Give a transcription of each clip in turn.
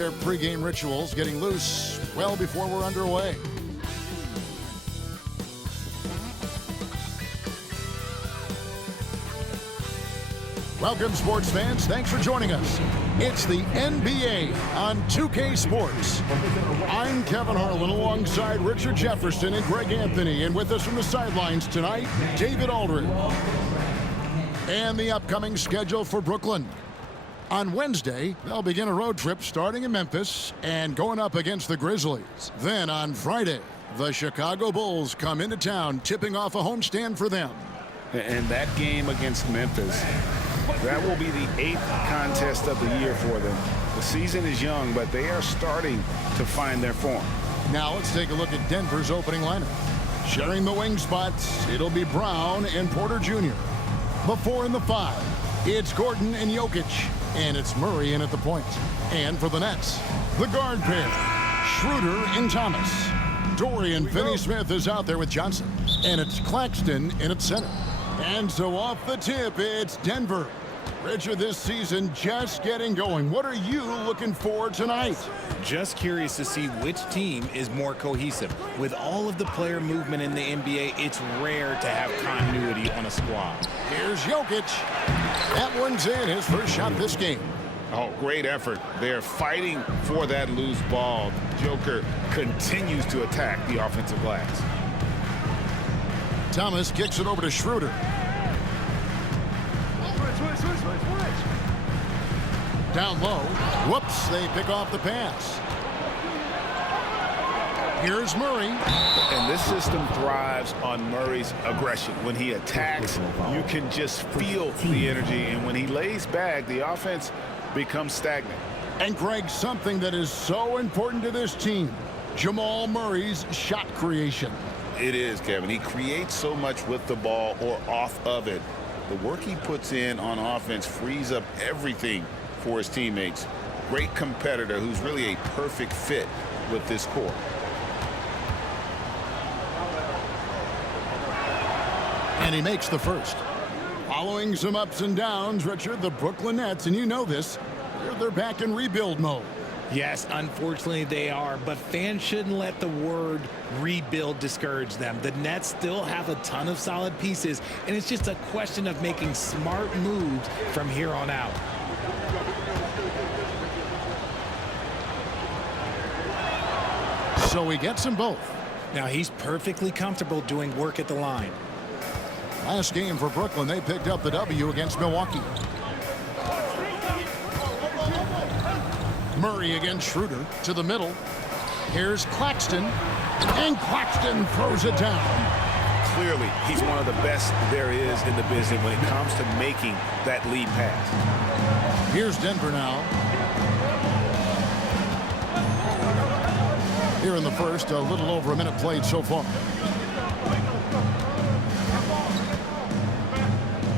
Their pregame rituals getting loose well before we're underway. Welcome, sports fans. Thanks for joining us. It's the NBA on 2K Sports. I'm Kevin Harlan alongside Richard Jefferson and Greg Anthony. And with us from the sidelines tonight, David Aldridge. And the upcoming schedule for Brooklyn. On Wednesday, they'll begin a road trip starting in Memphis and going up against the Grizzlies. Then on Friday, the Chicago Bulls come into town, tipping off a homestand for them. And that game against Memphis, that will be the 8th contest of the year for them. The season is young, but they are starting to find their form. Now let's take a look at Denver's opening lineup. Sharing the wing spots, it'll be Brown and Porter Jr. Before in the 5, it's Gordon and Jokic. And it's Murray in at the point. And for the Nets, the guard pair, Schroeder and Thomas. Dorian Finney-Smith is out there with Johnson. And it's Claxton in at center. And so off the tip, it's Denver. Richard, this season just getting going. What are you looking for tonight? Just curious to see which team is more cohesive. With all of the player movement in the NBA, it's rare to have continuity on a squad. Here's Jokic. That one's in, his first shot this game. Oh, great effort. They're fighting for that loose ball. Joker continues to attack the offensive glass. Thomas kicks it over to Schroeder. Down low. Whoops, they pick off the pass. Here's Murray. And this system thrives on Murray's aggression. When he attacks, you can just feel the energy. And when he lays back, the offense becomes stagnant. And Greg, something that is so important to this team, Jamal Murray's shot creation. It is, Kevin. He creates so much with the ball or off of it. The work he puts in on offense frees up everything for his teammates. Great competitor who's really a perfect fit with this core. And he makes the first. Following some ups and downs, Richard, the Brooklyn Nets, and you know this, they're back in rebuild mode. Yes, unfortunately they are, but fans shouldn't let the word rebuild discourage them. The Nets still have a ton of solid pieces, and it's just a question of making smart moves from here on out. So he gets them both. Now he's perfectly comfortable doing work at the line. Last game for Brooklyn, they picked up the W against Milwaukee. Murray against Schroeder to the middle. Here's Claxton, and Claxton throws it down. Clearly, he's one of the best there is in the business when it comes to making that lead pass. Here's Denver now. Here in the first, a little over a minute played so far.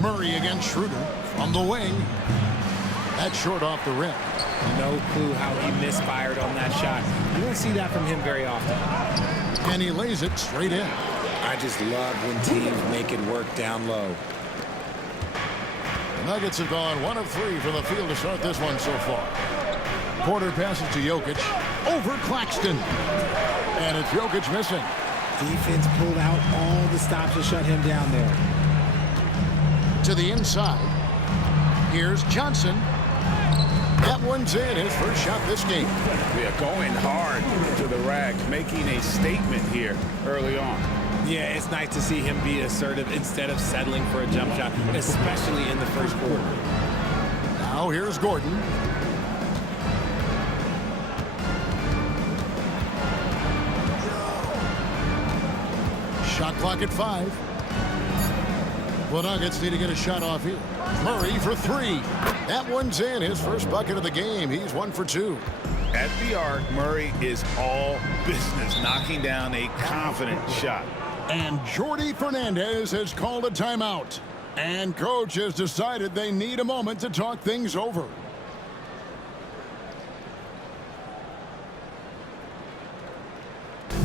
Murray against Schroeder from the wing. That's short off the rim. No clue how he misfired on that shot. You don't see that from him very often. And he lays it straight in. I just love when teams make it work down low. The Nuggets have gone 1 of 3 from the field to start this one so far. Porter passes to Jokic. Over Claxton. And it's Jokic missing. Defense pulled out all the stops to shut him down there. To the inside. Here's Johnson. That one's in, his first shot this game. We are going hard to the rack, making a statement here early on. Yeah, it's nice to see him be assertive instead of settling for a jump shot, especially in the first quarter. Now here's Gordon. Shot clock at 5. The Nuggets need to get a shot off here. Murray for 3. That one's in, his first bucket of the game. He's 1 for 2. At the arc, Murray is all business, knocking down a confident shot. And Jordi Fernandez has called a timeout. And coach has decided they need a moment to talk things over.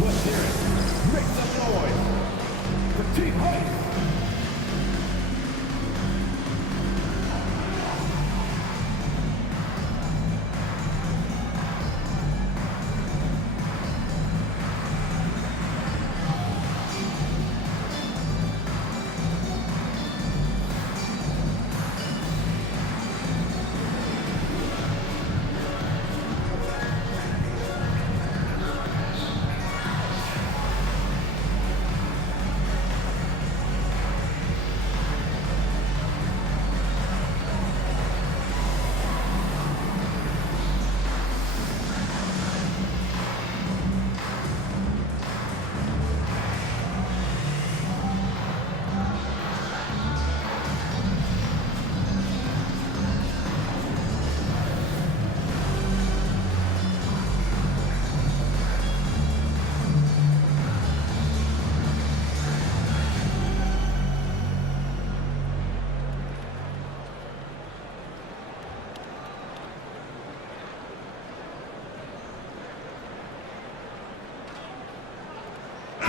Let's hear it. Make some noise. The team.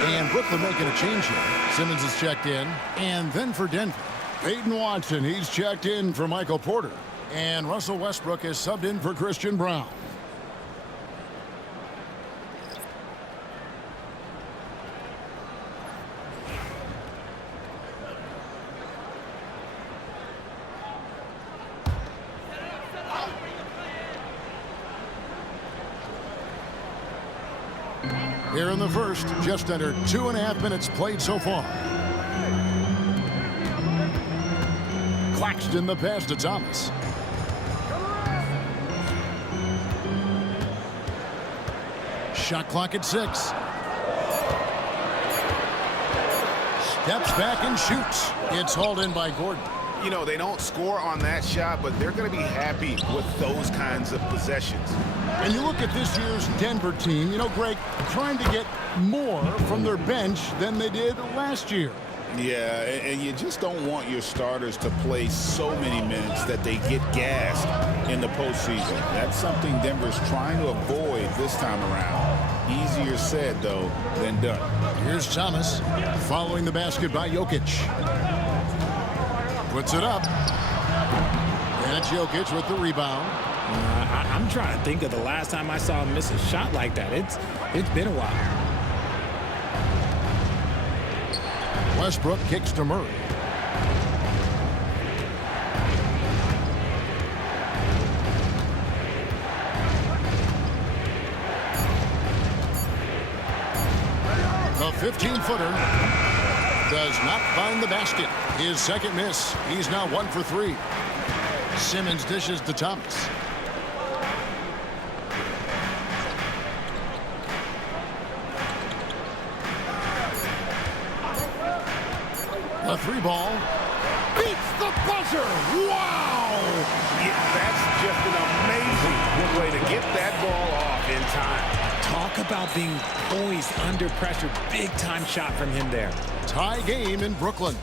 And Brooklyn making a change here. Simmons is checked in. And then for Denver, Peyton Watson, he's checked in for Michael Porter. And Russell Westbrook is subbed in for Christian Brown. Here in the first, just under 2.5 minutes played so far. Claxton the pass to Thomas. Shot clock at 6. Steps back and shoots. It's hauled in by Gordon. You know, they don't score on that shot, but they're going to be happy with those kinds of possessions. And you look at this year's Denver team, you know, Greg, trying to get more from their bench than they did last year. Yeah, and you just don't want your starters to play so many minutes that they get gassed in the postseason. That's something Denver's trying to avoid this time around. Easier said, though, than done. Here's Thomas following the basket by Jokic. Puts it up. And it's Jokic with the rebound. I'm trying to think of the last time I saw him miss a shot like that. It's been a while. Westbrook kicks to Murray. The 15-footer does not find the basket. His second miss. He's now 1 for 3. Simmons dishes to Thomas. A 3-ball. Beats the buzzer. Wow! Yeah, that's just an amazing way to get that ball off in time. Talk about being poised under pressure. Big-time shot from him there. Tie game in Brooklyn.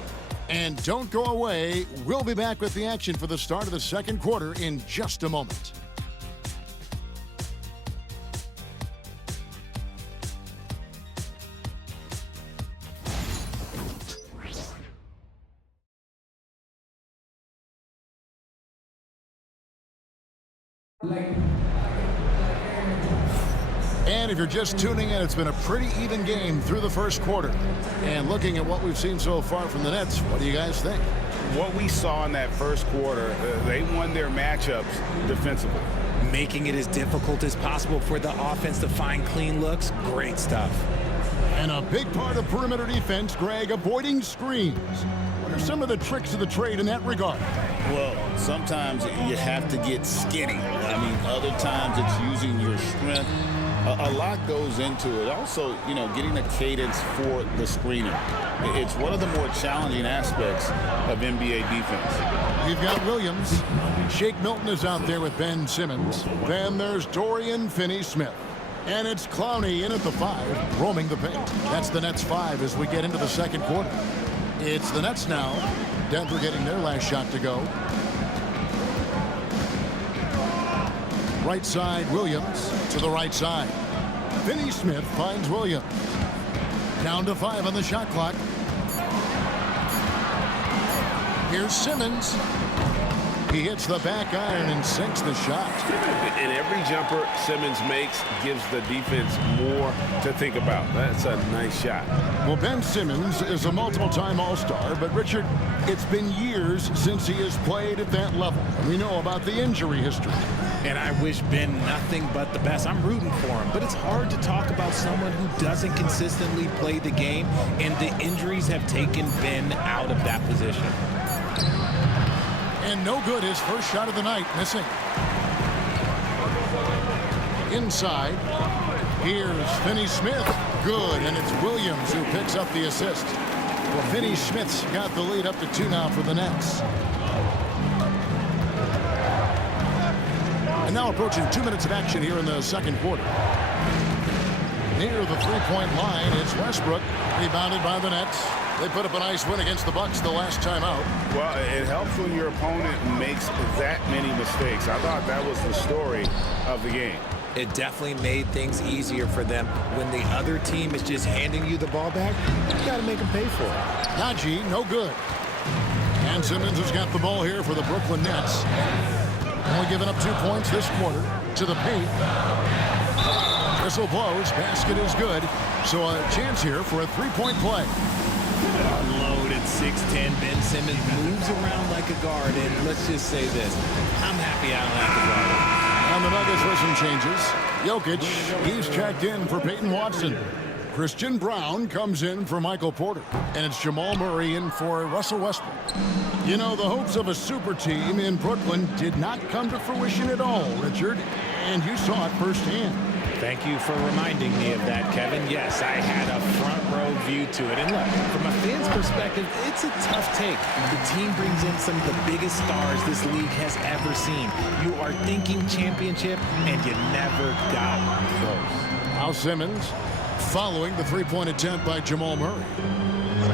And don't go away. We'll be back with the action for the start of the second quarter in just a moment. And if you're just tuning in, it's been a pretty even game through the first quarter. And looking at what we've seen so far from the Nets, what do you guys think? What we saw in that first quarter, they won their matchups defensively. Making it as difficult as possible for the offense to find clean looks. Great stuff. And a big part of perimeter defense, Greg, avoiding screens. What are some of the tricks of the trade in that regard? Well, sometimes you have to get skinny. I mean, other times it's using your strength. A lot goes into it. Also, you know, getting a cadence for the screening. It's one of the more challenging aspects of NBA defense. You've got Williams. Shake Milton is out there with Ben Simmons. Then there's Dorian Finney-Smith. And it's Clowney in at the 5, roaming the paint. That's the Nets 5 as we get into the second quarter. It's the Nets now. Denver getting their last shot to go. Right side, Williams to the right side. Finney-Smith finds Williams. Down to 5 on the shot clock. Here's Simmons. He hits the back iron and sinks the shot. And every jumper Simmons makes gives the defense more to think about. That's a nice shot. Well, Ben Simmons is a multiple-time All-Star, but Richard, it's been years since he has played at that level. And we know about the injury history. And I wish Ben nothing but the best. I'm rooting for him, but it's hard to talk about someone who doesn't consistently play the game, and the injuries have taken Ben out of that position. And no good, his first shot of the night, missing. Inside, here's Finney-Smith. Good, and it's Williams who picks up the assist. Well, Finney-Smith's got the lead up to 2 now for the Nets. And now approaching 2 minutes of action here in the second quarter. Near the three-point line, it's Westbrook, rebounded by the Nets. They put up a nice win against the Bucks the last time out. Well, it helps when your opponent makes that many mistakes. I thought that was the story of the game. It definitely made things easier for them. When the other team is just handing you the ball back, you got to make them pay for it. Najee, no good. And Simmons has got the ball here for the Brooklyn Nets. Only giving up 2 points this quarter to the paint. Whistle blows, basket is good. So a chance here for a three-point play. Unloaded 6'10". Ben Simmons moves around like a guard, and let's just say this. I'm happy I don't have to guard him. And the Nuggets with some changes. Jokic, he's checked in for Peyton Watson. Christian Brown comes in for Michael Porter. And it's Jamal Murray in for Russell Westbrook. You know, the hopes of a super team in Brooklyn did not come to fruition at all, Richard. And you saw it firsthand. Thank you for reminding me of that, Kevin. Yes, I had a front row view to it. And look, from a fan's perspective, it's a tough take. The team brings in some of the biggest stars this league has ever seen. You are thinking championship, and you never got close. Now Simmons following the three-point attempt by Jamal Murray.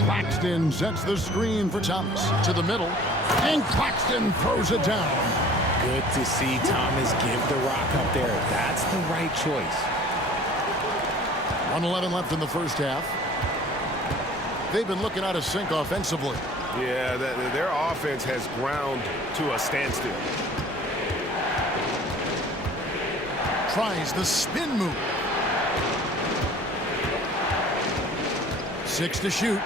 Claxton sets the screen for Thomas to the middle, and Claxton throws it down. Good to see Thomas give the rock up there. That's the right choice. 1:11 left in the first half. They've been looking out of sync offensively. Yeah, their offense has ground to a standstill. Tries the spin move. 6 to shoot.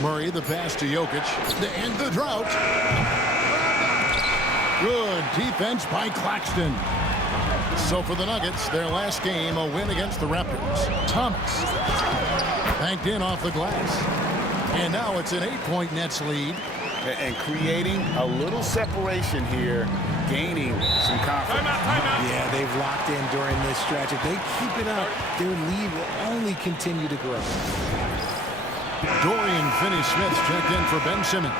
Murray, the pass to Jokic to end the drought. Good defense by Claxton. So for the Nuggets, their last game, a win against the Raptors. Thomas banked in off the glass. And now it's an 8-point Nets lead. And creating a little separation here, gaining some confidence. Yeah, they've locked in during this stretch. If they keep it up, their lead will only continue to grow. Dorian Finney-Smith checked in for Ben Simmons.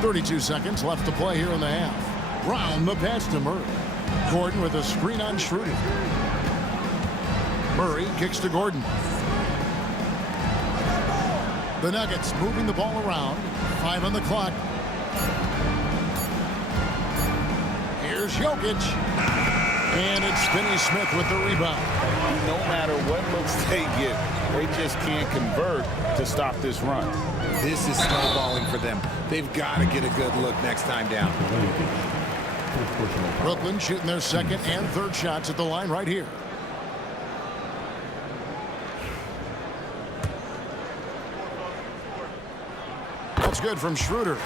.32 seconds left to play here in the half. Brown the pass to Murray. Gordon with a screen on Schroeder. Murray kicks to Gordon. The Nuggets moving the ball around. 5 on the clock. Here's Jokic. And it's Finney-Smith with the rebound. No matter what looks they get, they just can't convert to stop this run. This is snowballing for them. They've got to get a good look next time down. Brooklyn shooting their second and third shots at the line right here. That's good from Schroeder.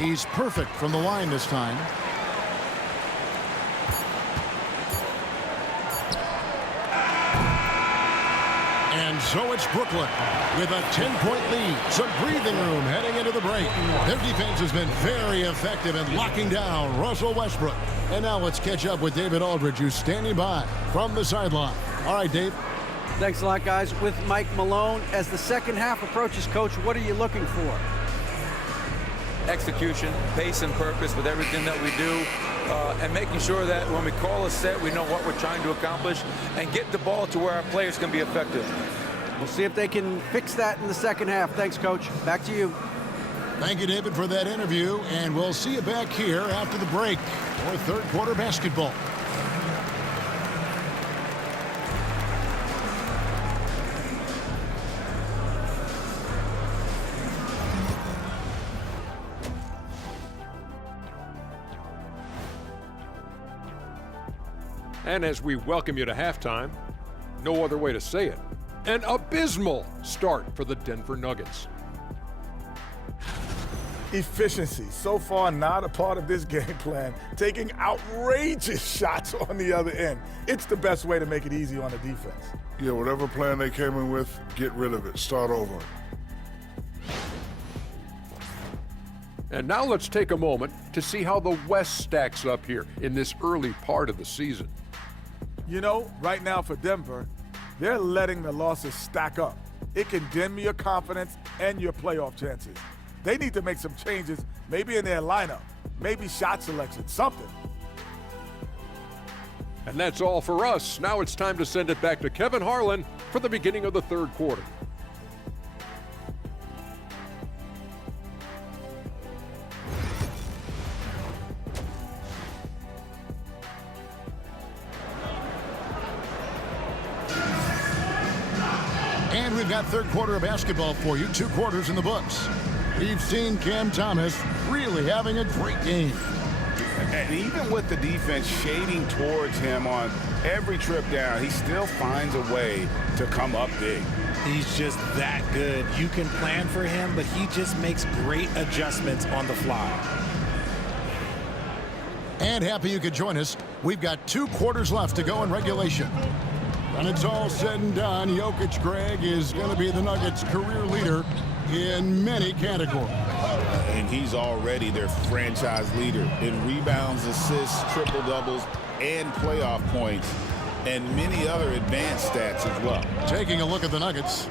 He's perfect from the line this time. And so it's Brooklyn with a 10-point lead. Some breathing room heading into the break. Their defense has been very effective in locking down Russell Westbrook. And now let's catch up with David Aldridge, who's standing by from the sideline. All right, Dave. Thanks a lot, guys. With Mike Malone, as the second half approaches, Coach, what are you looking for? Execution, pace and purpose with everything that we do, and making sure that when we call a set, we know what we're trying to accomplish and get the ball to where our players can be effective. We'll see if they can fix that in the second half. Thanks, Coach. Back to you. Thank you, David, for that interview, and we'll see you back here after the break for third quarter basketball. And as we welcome you to halftime, no other way to say it, an abysmal start for the Denver Nuggets. Efficiency, so far not a part of this game plan. Taking outrageous shots on the other end. It's the best way to make it easy on the defense. Yeah, whatever plan they came in with, get rid of it. Start over. And now let's take a moment to see how the West stacks up here in this early part of the season. You know, right now for Denver, they're letting the losses stack up. It can dim your confidence and your playoff chances. They need to make some changes, maybe in their lineup, maybe shot selection, something. And that's all for us. Now it's time to send it back to Kevin Harlan for the beginning of the third quarter. And we've got third quarter of basketball for you. 2 quarters in the books. We've seen Cam Thomas really having a great game. And even with the defense shading towards him on every trip down, he still finds a way to come up big. He's just that good. You can plan for him, but he just makes great adjustments on the fly. And happy you could join us. We've got 2 quarters left to go in regulation. When it's all said and done, Jokic, Greg, is going to be the Nuggets' career leader in many categories. And he's already their franchise leader in rebounds, assists, triple-doubles, and playoff points, and many other advanced stats as well. Taking a look at the Nuggets,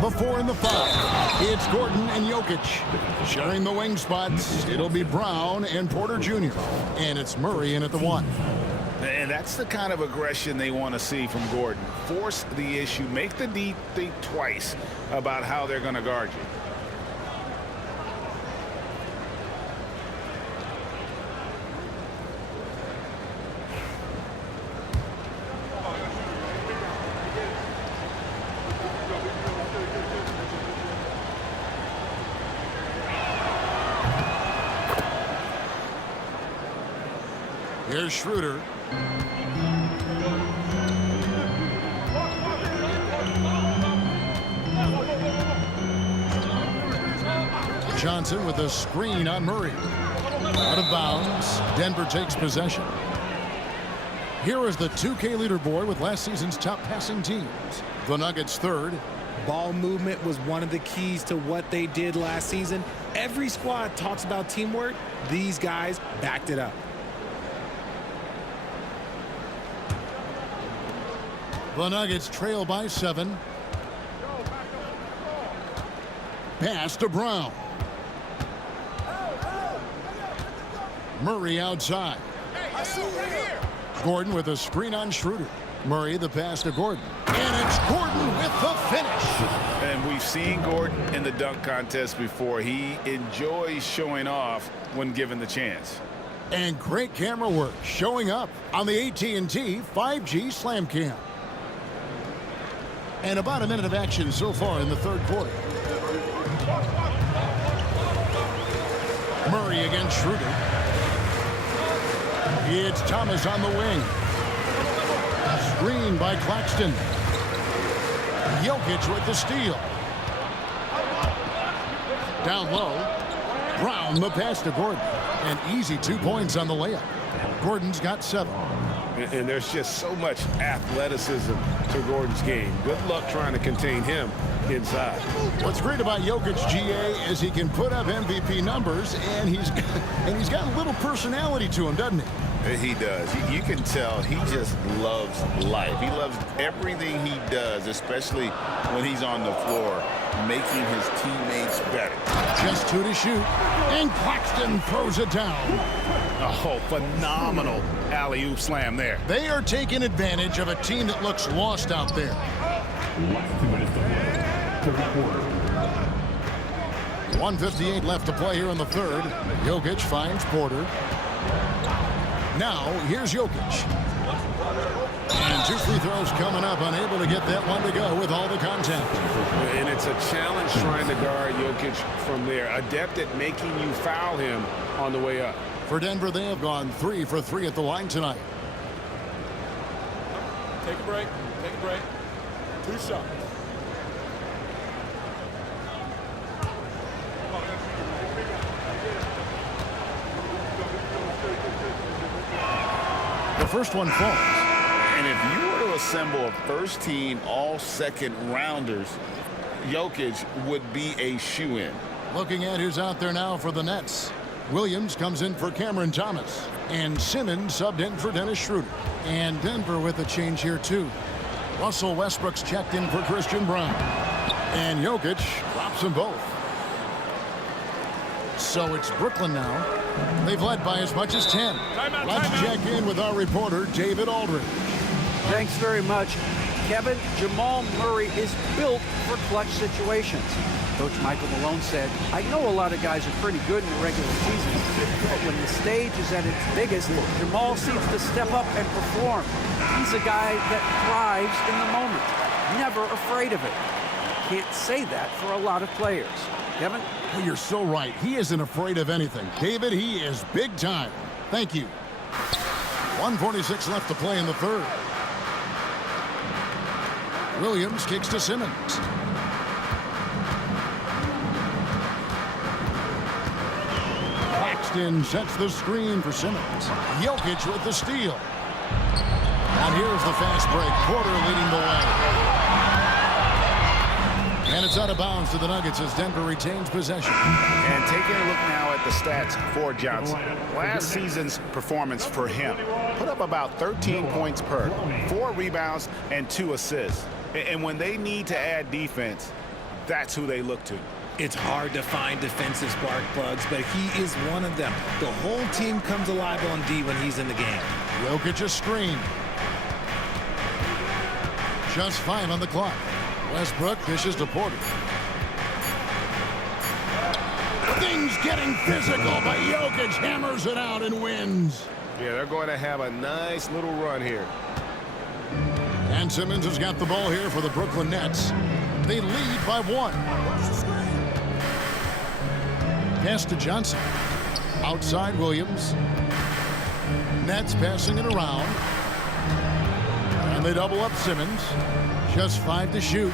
the 4 and the 5. It's Gordon and Jokic. Sharing the wing spots, it'll be Brown and Porter Jr. And it's Murray in at the 1. And that's the kind of aggression they want to see from Gordon. Force the issue. Make the D think twice about how they're going to guard you. Here's Schroeder. Johnson with a screen on Murray. Out of bounds. Denver takes possession. Here is the 2K leaderboard with last season's top passing teams. The Nuggets third. Ball movement was one of the keys to what they did last season. Every squad talks about teamwork. These guys backed it up. The Nuggets trail by 7. Pass to Brown. Murray outside. Gordon with a screen on Schroeder. Murray the pass to Gordon. And it's Gordon with the finish. And we've seen Gordon in the dunk contest before. He enjoys showing off when given the chance. And great camera work showing up on the AT&T 5G Slam Cam. And about a minute of action so far in the third quarter. Murray against Schroeder. It's Thomas on the wing. Screen by Claxton. Jokic with the steal. Down low. Brown the pass to Gordon. An easy 2 points on the layup. Gordon's got 7. And there's just so much athleticism to Gordon's game. Good luck trying to contain him inside. What's great about Jokic, GA, is he can put up MVP numbers, and he's got a little personality to him, doesn't he? He does. You can tell he just loves life. He loves everything he does, especially when he's on the floor, making his teammates better. Just 2 to shoot, and Claxton throws it down. Oh, phenomenal alley-oop slam there. They are taking advantage of a team that looks lost out there. 1:58 left to play here in the third. Jokic finds Porter. Now, here's Jokic. And 2 free throws coming up, unable to get that one to go with all the contact. And it's a challenge trying to guard Jokic from there. Adept at making you foul him on the way up. For Denver, they have gone 3 for 3 at the line tonight. Take a break. Take a break. 2 shots. The first one falls. And if you were to assemble a first-team all-second rounders, Jokic would be a shoo-in. Looking at who's out there now for the Nets. Williams comes in for Cameron Thomas. And Simmons subbed in for Dennis Schroeder. And Denver with a change here, too. Russell Westbrook's checked in for Christian Brown. And Jokic drops them both. So it's Brooklyn now. They've led by as much as 10. Let's check in with our reporter, David Aldridge. Thanks very much. Kevin, Jamal Murray is built for clutch situations. Coach Michael Malone said, I know a lot of guys are pretty good in the regular season, but when the stage is at its biggest, Jamal seems to step up and perform. He's a guy that thrives in the moment, never afraid of it. Can't say that for a lot of players. Kevin? Well, you're so right. He isn't afraid of anything. David, he is big time. Thank you. 1:46 left to play in the third. Williams kicks to Simmons. Claxton sets the screen for Simmons. Jokic with the steal. And here's the fast break. Porter leading the way. And it's out of bounds to the Nuggets as Denver retains possession. And taking a look now at the stats for Johnson. Last season's performance for him. Put up about 13 points per, 4 rebounds, and 2 assists. And when they need to add defense, that's who they look to. It's hard to find defensive spark plugs, but he is one of them. The whole team comes alive on D when he's in the game. Jokic a screen. Just 5 on the clock. Westbrook dishes to Porter. Things getting physical, but Jokic hammers it out and wins. Yeah, they're going to have a nice little run here. And Simmons has got the ball here for the Brooklyn Nets. They lead by 1. Pass to Johnson. Outside Williams. Nets passing it around. And they double up Simmons. Just 5 to shoot.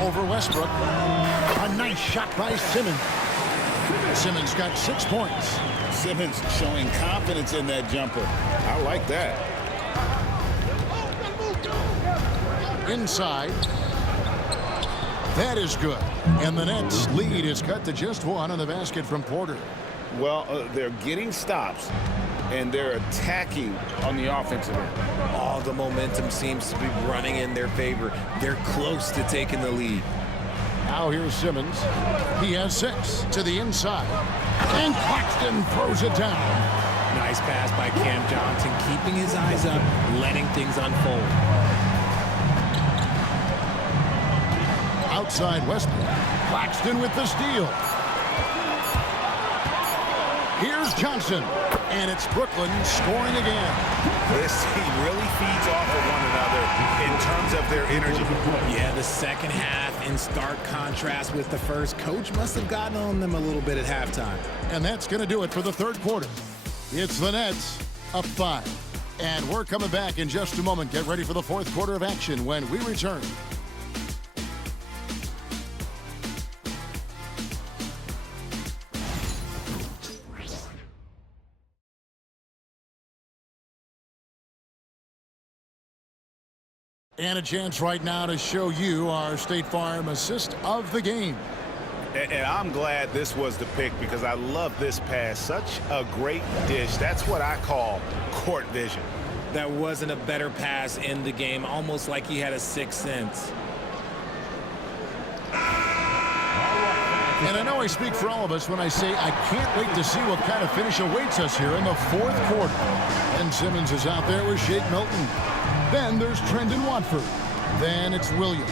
Over Westbrook. A nice shot by Simmons. Simmons got 6 points. Simmons showing confidence in that jumper. I like that. Inside. That is good. And the Nets lead is cut to just 1 on the basket from Porter. Well, they're getting stops, and they're attacking on the offensive end. All the momentum seems to be running in their favor. They're close to taking the lead. Now here's Simmons. He has 6 to the inside. And Claxton throws it down. Nice pass by Cam Johnson, keeping his eyes up, letting things unfold. Outside Westbrook. Claxton with the steal. Here's Johnson. And it's Brooklyn scoring again. This team really feeds off of one another in terms of their energy. Yeah, the second half in stark contrast with the first. Coach must have gotten on them a little bit at halftime. And that's going to do it for the third quarter. It's the Nets up 5. And we're coming back in just a moment. Get ready for the fourth quarter of action when we return. And a chance right now to show you our State Farm assist of the game. And I'm glad this was the pick because I love this pass. Such a great dish. That's what I call court vision. That wasn't a better pass in the game, almost like he had a sixth sense. And I know I speak for all of us when I say I can't wait to see what kind of finish awaits us here in the fourth quarter. And Simmons is out there with Shake Milton. Then there's Trendon Watford. Then it's Williams.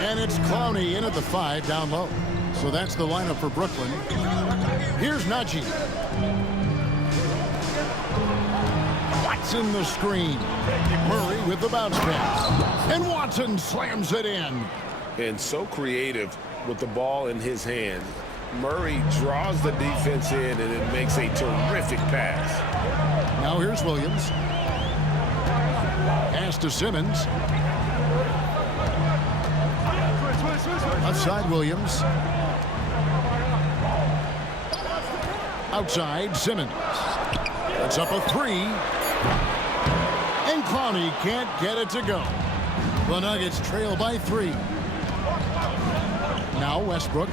And it's Clowney in at the 5 down low. So that's the lineup for Brooklyn. Here's Najee. Watson the screen. Murray with the bounce pass. And Watson slams it in. And so creative with the ball in his hand. Murray draws the defense in and it makes a terrific pass. Now here's Williams. Pass to Simmons. Outside Williams. Outside Simmons. It's up a 3. And Clowney can't get it to go. The Nuggets trail by 3. Now Westbrook.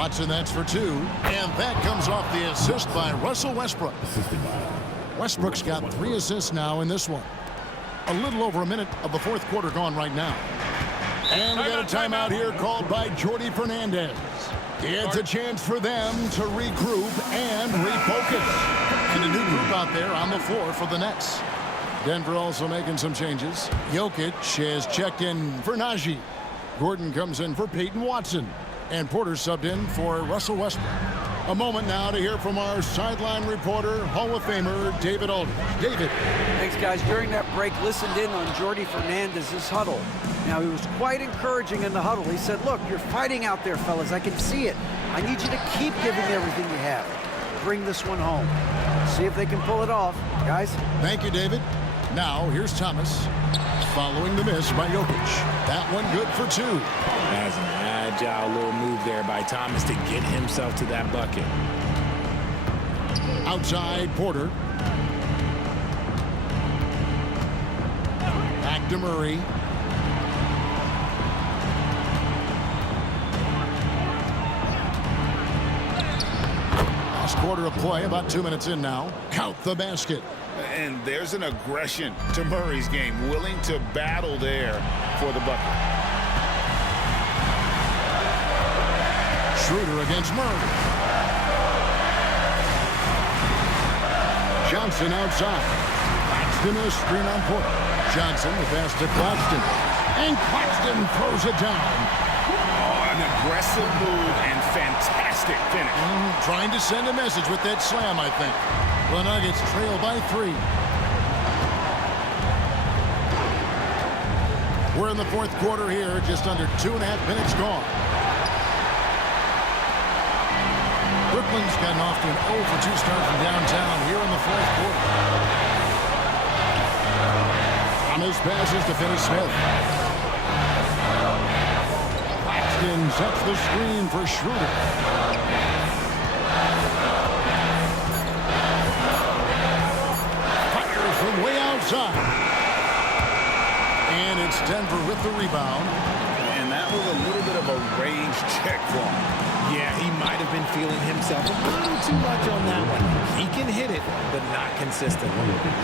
Watson, that's for 2. And that comes off the assist by Russell Westbrook. Westbrook's got 3 assists now in this one. A little over a minute of the fourth quarter gone right now. And we got a timeout here called by Jordi Fernandez. It's a chance for them to regroup and refocus. And a new group out there on the floor for the Nets. Denver also making some changes. Jokic has checked in for Najee. Gordon comes in for Peyton Watson. And Porter subbed in for Russell Westbrook. A moment now to hear from our sideline reporter, Hall of Famer David Aldridge. David. Thanks, guys. During that break, listened in on Jordi Fernandez's huddle. Now, he was quite encouraging in the huddle. He said, look, you're fighting out there, fellas. I can see it. I need you to keep giving everything you have. Bring this one home. See if they can pull it off. Guys? Thank you, David. Now, here's Thomas. Following the miss by Jokic. That one good for 2. That's an agile little move there by Thomas to get himself to that bucket. Outside, Porter. Back to Murray. Last quarter of play, about 2 minutes in now. Count the basket. And there's an aggression to Murray's game, willing to battle there for the bucket. Schroeder against Murray. Johnson outside. Claxton a screen on Porter. Johnson the pass to Claxton. And Claxton throws it down. Oh, an aggressive move and fantastic finish. Trying to send a message with that slam, I think. The Nuggets trail by 3. We're in the fourth quarter here, just under 2.5 minutes gone. Brooklyn's gotten off to an 0-for-2 start from downtown here in the fourth quarter. Thomas passes to Finney Smith. Claxton sets the screen for Schroeder. Fires from way outside. And it's Denver with the rebound. And that was a little bit of a range check for him. Yeah, he might have been feeling himself a little too much on that one. He can hit it, but not consistently.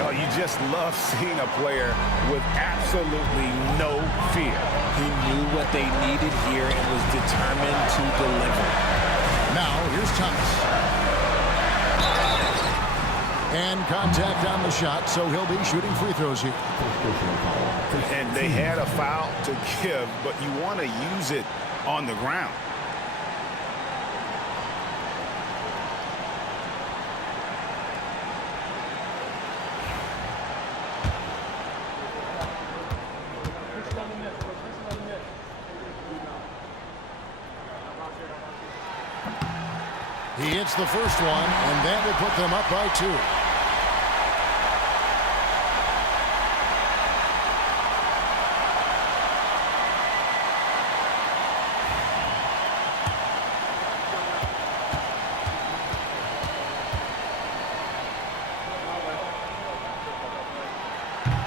Oh, you just love seeing a player with absolutely no fear. He knew what they needed here and was determined to deliver. Now, here's Thomas. And contact on the shot, so he'll be shooting free throws here. And they had a foul to give, but you want to use it on the ground. He hits the first one, and that will put them up by 2.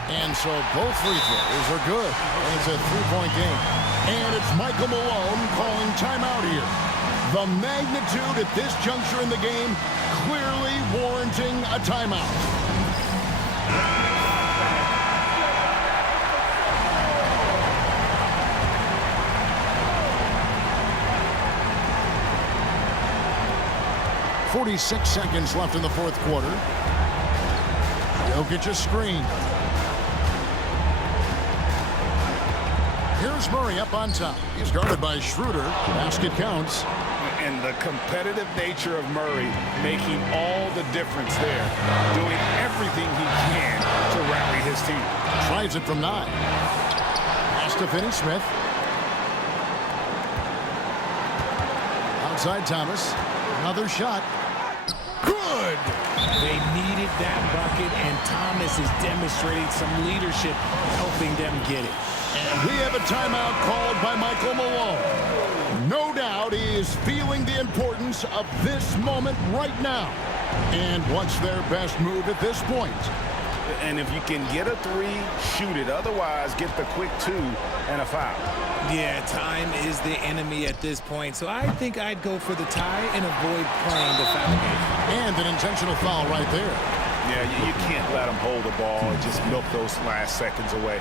And so both free throws are good. And it's a 3-point game. And it's Michael Malone calling timeout here. The magnitude at this juncture in the game clearly warranting a timeout. .46 seconds left in the fourth quarter. Jokic a screen. Here's Murray up on top. He's guarded by Schroeder. Basket counts. And the competitive nature of Murray making all the difference there. Doing everything he can to rally his team. Tries it from 9. Pass to Finney Smith. Outside Thomas. Another shot. Good! They needed that bucket, and Thomas is demonstrating some leadership, helping them get it. And we have a timeout called by Michael Malone. No doubt he is feeling the importance of this moment right now. And what's their best move at this point? And if you can get a 3, shoot it. Otherwise, get the quick 2 and a foul. Yeah, time is the enemy at this point, so I think I'd go for the tie and avoid playing the foul game. And an intentional foul right there. Yeah, you can't let them hold the ball and just milk those last seconds away.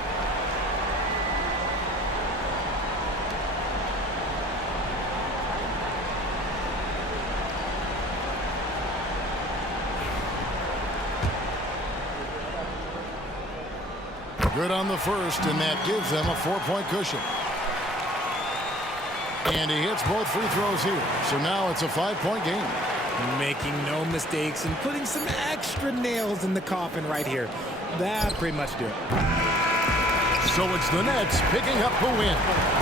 Good on the first, and that gives them a 4-point cushion. And he hits both free throws here. So now it's a 5-point game. Making no mistakes and putting some extra nails in the coffin right here. That pretty much do it. So it's the Nets picking up the win.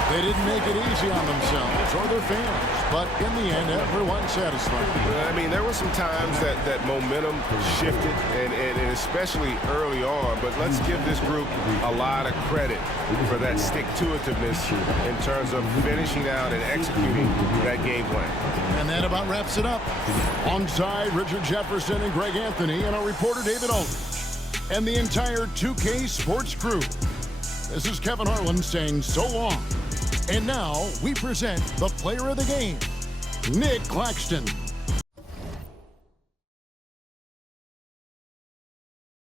They didn't make it easy on themselves or their fans, but in the end, everyone's satisfied. I mean, there were some times that momentum shifted, and especially early on, but let's give this group a lot of credit for that stick-to-itiveness in terms of finishing out and executing that game plan. And that about wraps it up. Alongside Richard Jefferson and Greg Anthony and our reporter David Aldridge and the entire 2K Sports crew. This is Kevin Harlan saying so long. And now we present the player of the game, Nick Claxton.